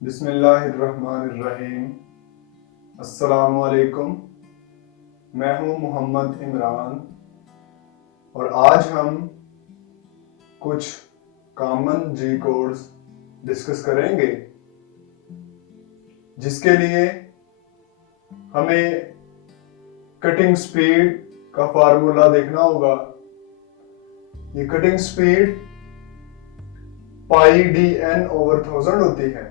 बिस्मिल्लाहिर्रहमानिर्रहीम। अस्सलामुअलैकुम। मैं हूं मोहम्मद इमरान और आज हम कुछ कॉमन जी कोड्स डिस्कस करेंगे जिसके लिए हमें कटिंग स्पीड का फार्मूला देखना होगा। ये कटिंग स्पीड पाई डी एन ओवर 1000 होती है,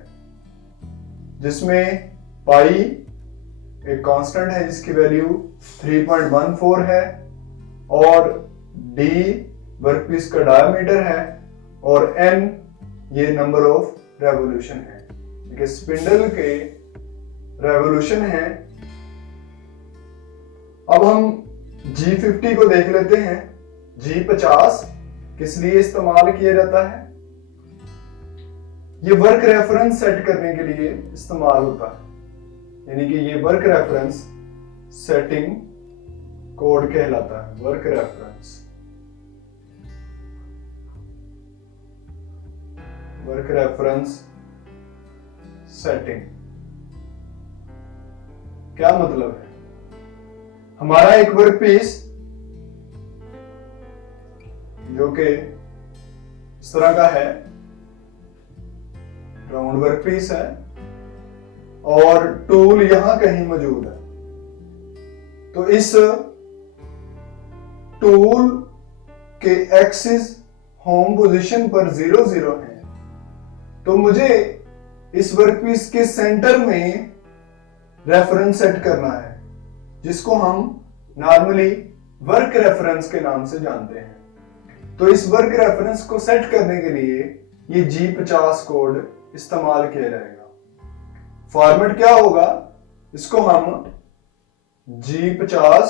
जिसमें पाई एक कांस्टेंट है जिसकी वैल्यू 3.14 है और डी वर्कपीस का डायमीटर है और एन ये नंबर ऑफ रेवोल्यूशन है, क्योंकि स्पिंडल के रेवोल्यूशन है। अब हम G50 को देख लेते हैं। G50 किस लिए इस्तेमाल किया जाता है? ये वर्क रेफरेंस सेट करने के लिए इस्तेमाल होता है, यानी कि ये वर्क रेफरेंस सेटिंग कोड कहलाता है। वर्क रेफरेंस सेटिंग क्या मतलब है? हमारा एक वर्क पीस जो कि इस तरह का है, राउंड वर्क पीस है और टूल यहां कहीं मौजूद है। तो इस टूल के एक्सिस होम पोजीशन पर 0 0 है, तो मुझे इस वर्क पीस के सेंटर में रेफरेंस सेट करना है, जिसको हम नॉर्मली वर्क रेफरेंस के नाम से जानते हैं। तो इस वर्क रेफरेंस को सेट करने के लिए ये G50 कोड इस्तेमाल किया जाएगा। फॉर्मेट क्या होगा? इसको हम G50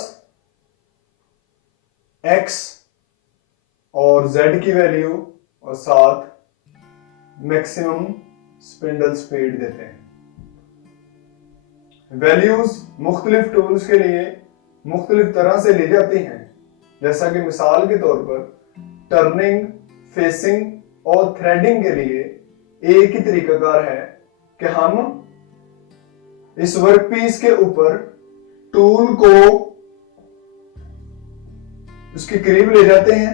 X और Z की वैल्यू और साथ मैक्सिमम स्पिंडल स्पीड देते हैं। वैल्यूज मुख्तलिफ टूल्स के लिए मुख्तलिफ तरह से ली जाती हैं, जैसा कि मिसाल के तौर पर टर्निंग, फेसिंग और थ्रेडिंग के लिए एक ही तरीकाकार है कि हम इस वर्कपीस के ऊपर टूल को उसके करीब ले जाते हैं,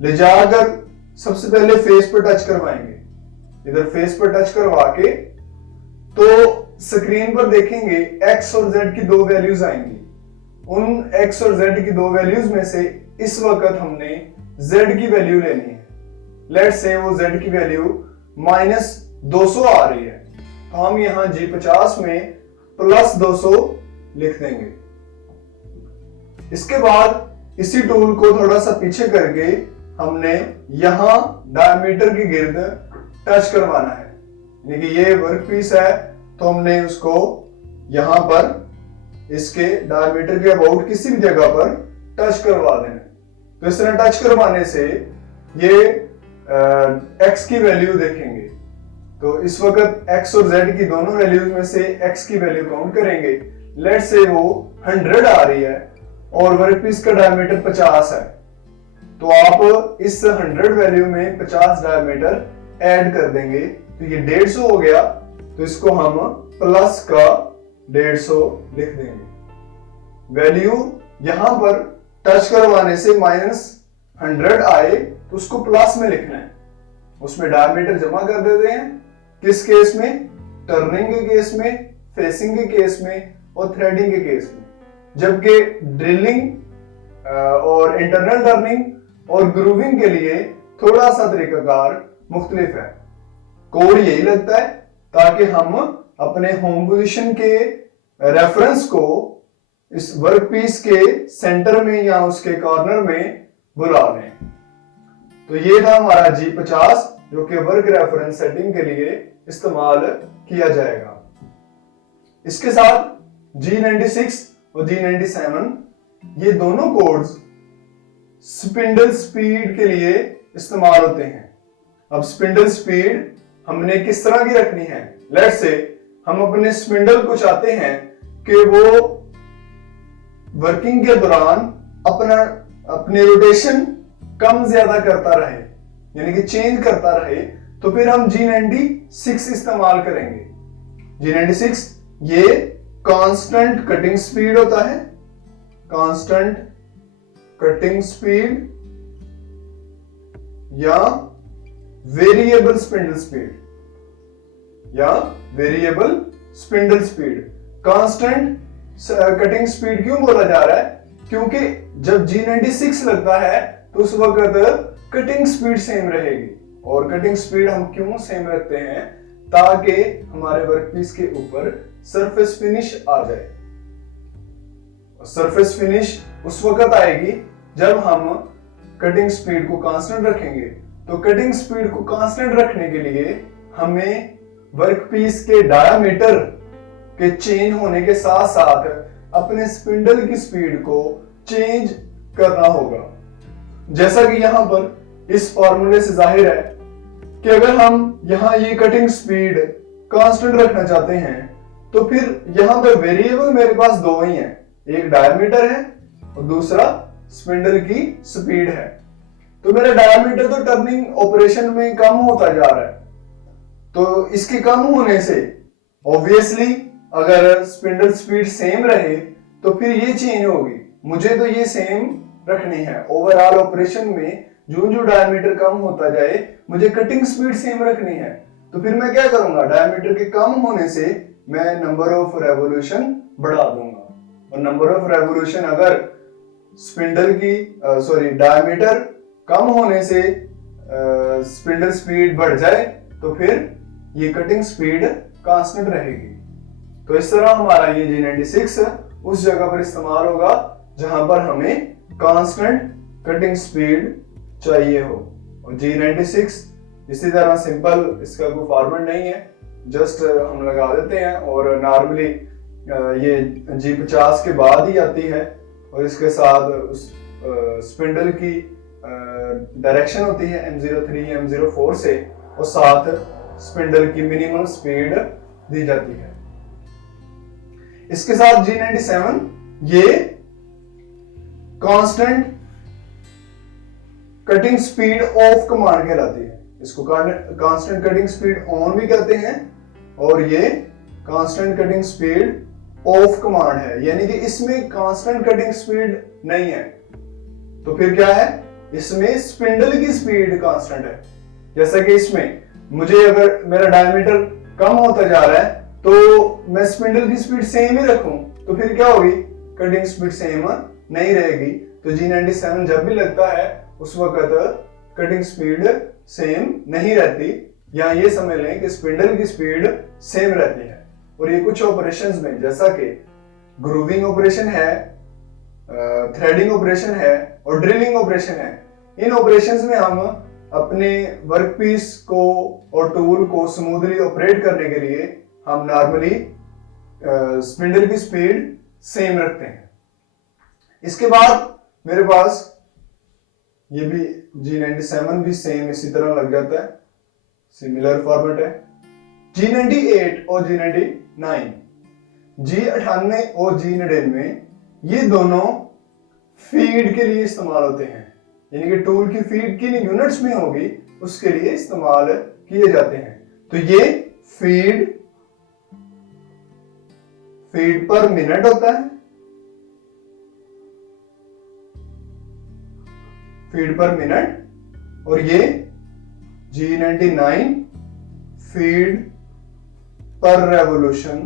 ले जाकर सबसे पहले फेस पर टच करवाएंगे। इधर फेस पर टच करवा के तो स्क्रीन पर देखेंगे एक्स और जेड की दो वैल्यूज आएंगी। उन एक्स और जेड की दो वैल्यूज में से इस वक्त हमने जेड की वैल्यू लेनी है। लेट्स से वो जेड की वैल्यू -200 आ रही है, तो हम यहां G50 में +200 लिख देंगे। इसके बाद इसी टूल को थोड़ा सा पीछे करके हमने यहां डायमीटर के गिर्द टच करवाना है, यानी कि ये वर्कपीस है तो हमने उसको यहां पर इसके डायमीटर के अबाउट किसी भी जगह पर टच करवा देना। तो इस तरह टच करवाने से ये x की वैल्यू देखेंगे। तो इस वक्त x और z की दोनों वैल्यूज में से x की वैल्यू काउंट करेंगे। लेट्स से वो 100 आ रही है और वर्कपीस का डायमीटर 50 है, तो आप इस 100 वैल्यू में 50 डायमीटर ऐड कर देंगे, तो ये 150 हो गया। तो इसको हम प्लस का 150 लिख देंगे। वैल्यू यहां पर टच करवाने से -100 आए तो उसको प्लस में लिखना है, उसमें डायमीटर जमा कर देते हैं। किस केस में? टर्निंग के केस में, फेसिंग के केस में और थ्रेडिंग के केस में। जबकि ड्रिलिंग और इंटरनल टर्निंग और ग्रूविंग के लिए थोड़ा सा तरीकाकार मुख्तलिफ है। कोड यही लगता है ताकि हम अपने होम पोजीशन के रेफरेंस को इस वर्कपीस के सेंटर में या उसके कॉर्नर में बुला लें। तो ये था हमारा G50, जो कि वर्क रेफरेंस सेटिंग के लिए इस्तेमाल किया जाएगा। इसके साथ G96 और G97 ये दोनों कोड्स स्पिंडल स्पीड के लिए इस्तेमाल होते हैं। अब स्पिंडल स्पीड हमने किस तरह की रखनी है? लेट्स से हम अपने स्पिंडल को चाहते हैं कि वो वर्किंग के दौरान अपने रोटेशन कम ज्यादा करता रहे, यानी कि चेंज करता रहे, तो फिर हम G96 इस्तेमाल करेंगे। G96 ये कांस्टेंट कटिंग स्पीड होता है, कांस्टेंट कटिंग स्पीड या वेरिएबल स्पिंडल स्पीड, या variable spindle speed. Constant cutting speed क्यों बोला जा रहा है? क्योंकि जब G96 लगता है तो उस वक्त कटिंग स्पीड सेम रहेगी। और कटिंग स्पीड हम क्यों सेम रखते हैं? ताकि हमारे वर्कपीस के ऊपर सरफेस फिनिश आ जाए। सरफेस फिनिश उस वक्त आएगी जब हम कटिंग स्पीड को कांस्टेंट रखेंगे। तो कटिंग स्पीड को कांस्टेंट रखने के लिए हमें वर्कपीस के डायामीटर के चेंज होने के साथ साथ अपने स्पिंडल की स्पीड को चेंज करना होगा। जैसा कि यहां पर इस फॉर्मूले से जाहिर है कि अगर हम यहां ये कटिंग स्पीड कांस्टेंट रखना चाहते हैं तो फिर यहां पर वेरिएबल मेरे पास दो ही हैं, एक डायमीटर है और दूसरा स्पिंडल की स्पीड है। तो मेरा डायमीटर तो टर्निंग ऑपरेशन में कम होता जा रहा है, तो इसके कम होने से ऑब्वियसली अगर स्पिंडल स्पीड सेम रहे तो फिर ये चेंज होगी। मुझे तो ये सेम रखनी है। ओवरऑल ऑपरेशन में जो डायमीटर कम होता जाए मुझे कटिंग स्पीड सेम रखनी है। तो फिर मैं क्या करूंगा? डायमीटर के कम होने से मैं नंबर ऑफ रेवोल्यूशन बढ़ा दूंगा, और नंबर ऑफ रेवोल्यूशन अगर स्पिंडल की डायमीटर कम होने से स्पिंडल स्पीड बढ़ जाए तो फिर ये कटिंग स्पीड कांस्टेंट रहेगी। तो इस तरह हमारा ये G96 उस जगह पर इस्तेमाल होगा जहां पर हमें कांस्टेंट कटिंग स्पीड चाहिए हो। और G96 इसी तरह सिंपल, इसका कोई फॉर्मेट नहीं है, जस्ट हम लगा देते हैं। और नॉर्मली ये G50 के बाद ही आती है और इसके साथ उस स्पिंडल की डायरेक्शन होती है M03 M04 से, और साथ स्पिंडल की मिनिमम स्पीड दी जाती है। इसके साथ G97 ये constant cutting speed of command कहलाती है। इसको कांस्टेंट कटिंग स्पीड ऑन भी कहते हैं और ये constant cutting speed of command है, यानी कि इसमें कांस्टेंट कटिंग स्पीड नहीं है। तो फिर क्या है? इसमें स्पिंडल की स्पीड कांस्टेंट है। जैसा कि इसमें मुझे अगर मेरा डायमीटर कम होता जा रहा है तो मैं स्पिंडल की स्पीड सेम ही रखूं तो फिर क्या होगी? कटिंग स्पीड सेम नहीं रहेगी। तो G97 जब भी लगता है उस वक्त कटिंग स्पीड सेम नहीं रहती, या ये समझ लें कि स्पिंडल की स्पीड सेम रहती है। और ये कुछ ऑपरेशंस में, जैसा कि ग्रूविंग ऑपरेशन है, थ्रेडिंग ऑपरेशन है और ड्रिलिंग ऑपरेशन है, इन ऑपरेशंस में हम अपने वर्कपीस को और टूल को स्मूथली ऑपरेट करने के लिए हम नॉर्मली स्पिंडल की स्पीड सेम रखते हैं। इसके बाद मेरे पास ये भी G97 भी सेम इसी तरह लग जाता है, सिमिलर फॉर्मेट है। G98 और G99, G98 और G99 ये दोनों फीड के लिए इस्तेमाल होते हैं, यानी कि टूल की फीड किन यूनिट्स में होगी उसके लिए इस्तेमाल किए जाते हैं। तो ये फीड पर मिनट होता है, फीड पर मिनट, और ये G99 फीड पर रेवोल्यूशन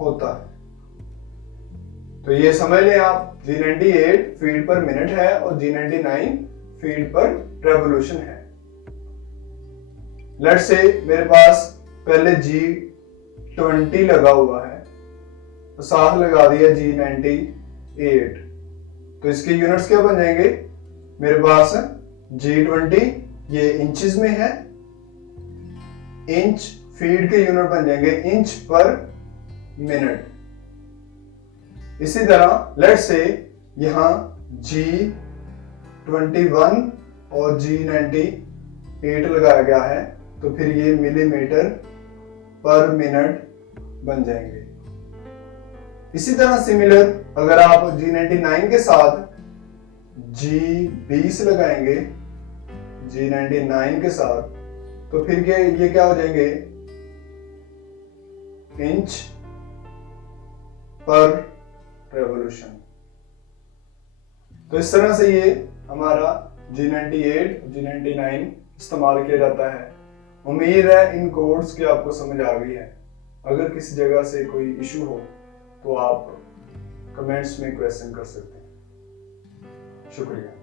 होता है। तो ये समझ लें आप, G98 फीड पर मिनट है और G99 फीड पर रेवोल्यूशन है। लेट्स से मेरे पास पहले G20 लगा हुआ है तो साथ लगा दिया G98, तो इसके यूनिट्स क्या बन जाएंगे? मेरे पास G20 ये इंचेस में है, इंच फीड के यूनिट बन जाएंगे इंच पर मिनट। इसी तरह लेट्स से यहां G21 और G98 लगाया गया है तो फिर ये मिलीमीटर पर मिनट बन जाएंगे। इसी तरह सिमिलर अगर आप G99 के साथ G20 लगाएंगे G99 के साथ, तो फिर ये क्या हो जाएंगे, इंच पर रेवोल्यूशन। तो इस तरह से ये हमारा G98, G99 इस्तेमाल किया जाता है। उम्मीद है इन कोड्स की आपको समझ आ गई है। अगर किसी जगह से कोई इशू हो तो आप कमेंट्स में क्वेश्चन कर सकते हैं। शुक्रिया।